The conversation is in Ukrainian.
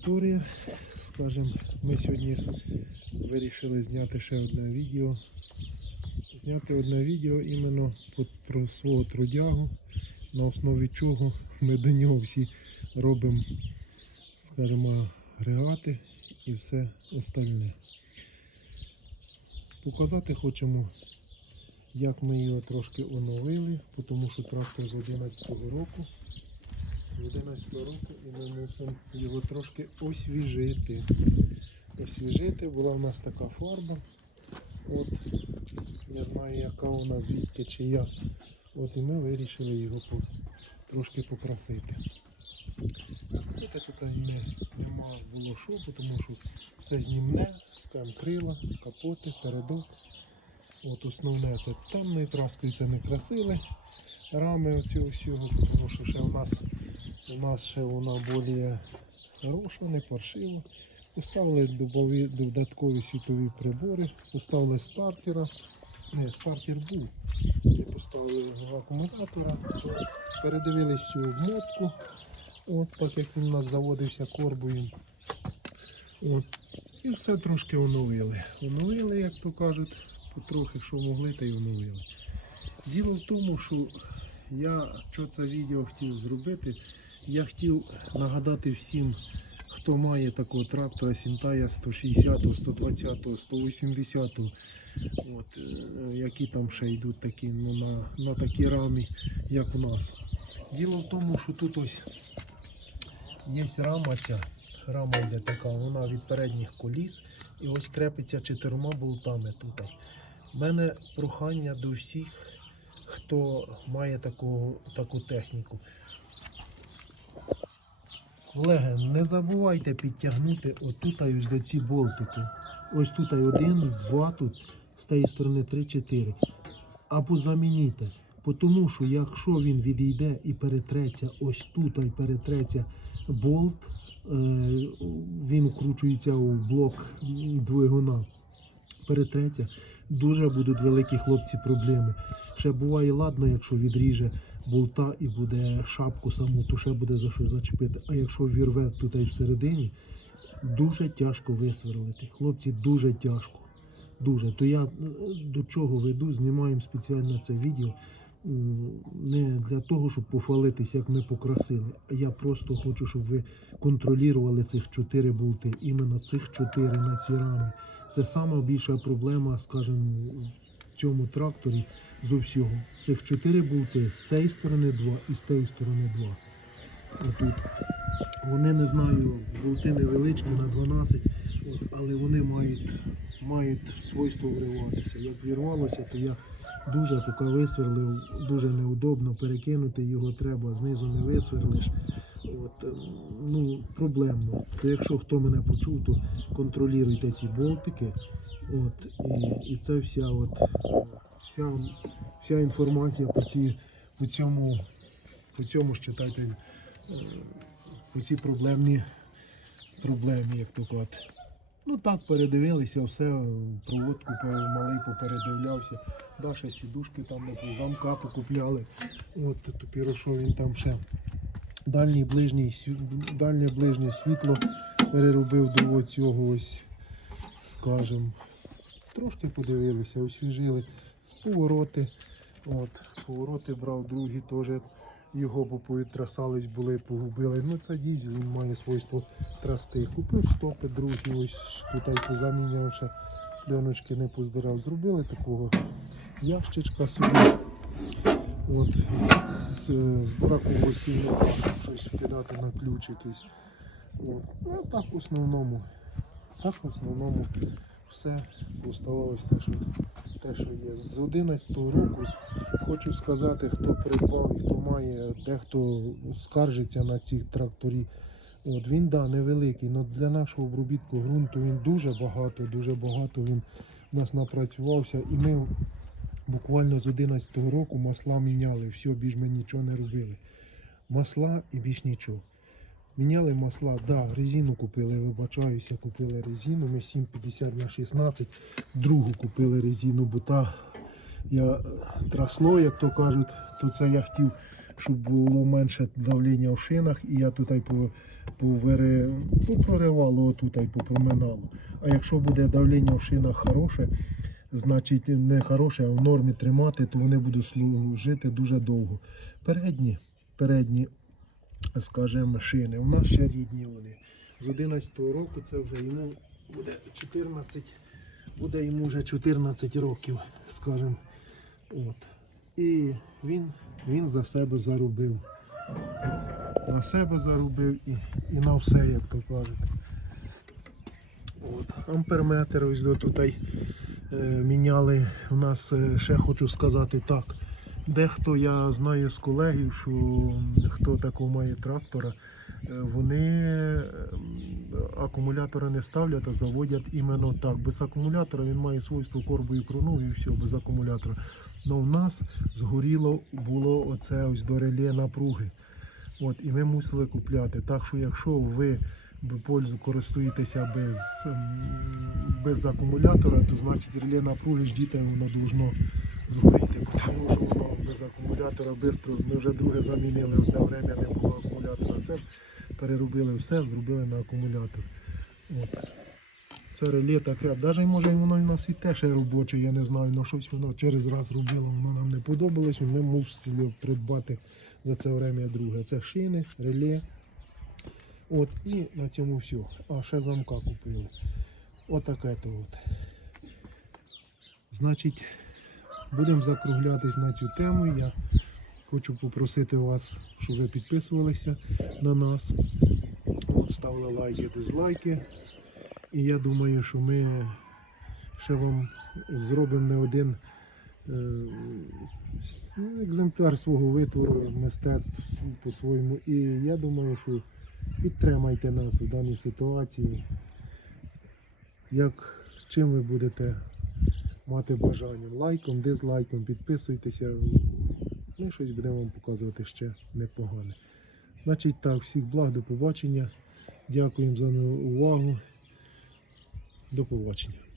територія. Скажем, ми сьогодні вирішили зняти ще одне відео. Зняти одне відео іменно про свого трудягу, на основі чого ми до нього всі робимо, скажімо, агрегати і все остальне. Показати хочемо, як ми його трошки оновили, тому що трактор з 11-го року. З 11 року і ми мусимо його трошки освіжити. Освіжити, була в нас така фарба. От, не знаю яка вона, звідки чи як. От і ми вирішили його по- трошки покрасити. Красити тут не, нема було що, тому що все знімне, скажімо, крила, капоти, передок. От основне це там ми краскою це не красили. Рами оцього всього, тому що ще у нас у нас ще вона більш хороша, не паршива. Поставили додаткові, додаткові світові прибори, поставили стартера. Не, стартер був. І поставили акумулятора. Передивились цю обмотку. От так як він у нас заводився корбою. От. І все трошки оновили. Оновили, як то кажуть, потрохи що могли, та й оновили. Діло в тому, що я що це відео хотів зробити, я хотів нагадати всім, хто має такого трактора Сінтая 160, 120, 180, от, е, які там ще йдуть такі, ну, на, на такі рамі, як у нас. Діло в тому, що тут ось є рама ця, рама йде така, вона від передніх коліс і ось крепиться чотирма болтами тут. У мене прохання до всіх, хто має таку, таку техніку. Колеги, не забувайте підтягнути отут ось до ці болтики. Ось тут один, два тут, з тієї сторони три, чотири. Або замініть. Тому що якщо він відійде і перетреться ось тут і перетреться болт, е, він вкручується у блок двигуна, перетреться, дуже будуть великі хлопці проблеми. Ще буває ладно, якщо відріже болта і буде шапку саму, то ще буде за що зачепити. А якщо вірве тут всередині, дуже тяжко висверлити. Хлопці, дуже тяжко. Дуже. То я е, до чого веду, знімаємо спеціально це відео. Не для того, щоб похвалитись, як ми покрасили. А я просто хочу, щоб ви контролювали цих чотири болти. Іменно цих чотири на ці рами. Це сама більша проблема, скажімо, цьому тракторі з усього. Цих чотири болти з цієї сторони два і з тієї сторони два. Отут. Вони не знаю, болти невеличкі на 12, от, але вони мають, мають свойство вриватися. Як вірвалося, то я дуже поки висверлив, дуже неудобно перекинути його треба, знизу не висверлиш. От, ем, ну, проблемно. То якщо хто мене почув, то контролюйте ці болтики. От, і, і це вся, от, вся, вся інформація по, ці, по цьому, по цьому ж читайте е, по ці проблемні проблеми, як то казати. Ну так, передивилися, все, проводку малий попередивлявся. Даша сідушки там замка покупляли. От тепер що він там ще дальній ближній, дальнє ближнє світло переробив до цього ось, скажем. Трошки подивилися, освіжили повороти. От, повороти брав другі теж його бо повітрясались, були, погубили. Ну це дізель, він має свойство трасти. Купив стопи, другі, ось тут позаміняв ще пленочки не поздирав. Зробили такого ящичка собі. От, з, з, з браку сильно щоб щось вкидати на ключ якийсь. От. Ну, так в основному. Так в основному все оставалось те, що, те, що є. З 11 року хочу сказати, хто придбав і хто має, дехто скаржиться на ці тракторі. От він да, невеликий, але для нашого обробітку ґрунту він дуже багато, дуже багато він у нас напрацювався. І ми буквально з 11 року масла міняли, все, більш ми нічого не робили. Масла і більш нічого. Міняли масла, да, резину купили, вибачаюся, купили резину. Ми 7,50 на 16, другу купили резину, бо та я трасло, як то кажуть, то це я хотів щоб було менше давлення в шинах, і я тут попроривало отут і попроминало. А якщо буде давлення в шинах хороше, значить не хороше, а в нормі тримати, то вони будуть служити дуже довго. Передні, передні, скажімо, шини. У нас ще рідні вони. З 11-го року це вже йому буде 14, буде йому вже 14 років, скажімо. От. І він, він за себе заробив. На себе заробив і, і на все, як то кажуть. От. Амперметр ось до тут е, міняли. У нас е, ще хочу сказати так. Дехто я знаю з колегів, що хто такого має трактора, е, вони акумулятора не ставлять, а заводять іменно так. Без акумулятора він має свойство корбу і крону і все, без акумулятора. Но в нас згоріло було оце ось до реле напруги. От, і ми мусили купляти. Так що якщо ви пользу користуєтеся без, без акумулятора, то значить реле напруги ждіте, воно должно згоріти, тому що воно без акумулятора швидко. Ми вже друге замінили, одне время не було акумулятора. Це переробили все, зробили на акумулятор. От. Це реле таке, навіть може воно в нас і теж робоче, я не знаю, але щось воно через раз робило, воно нам не подобалось, ми мусили придбати за це время друге. Це шини, реле. От, і на цьому все. А ще замка купили. Отаке то от. Значить, будемо закруглятись на цю тему. Я хочу попросити вас, щоб ви підписувалися на нас. От, ставили лайки, дизлайки. І я думаю, що ми ще вам зробимо не один е, ну, екземпляр свого витвору мистецтв по-своєму. І я думаю, що підтримайте нас в даній ситуації. Як з чим ви будете мати бажання? Лайком, дизлайком, підписуйтеся. Ми щось будемо вам показувати ще непогане. Значить так, всіх благ, до побачення. Дякуємо за увагу. До побачення.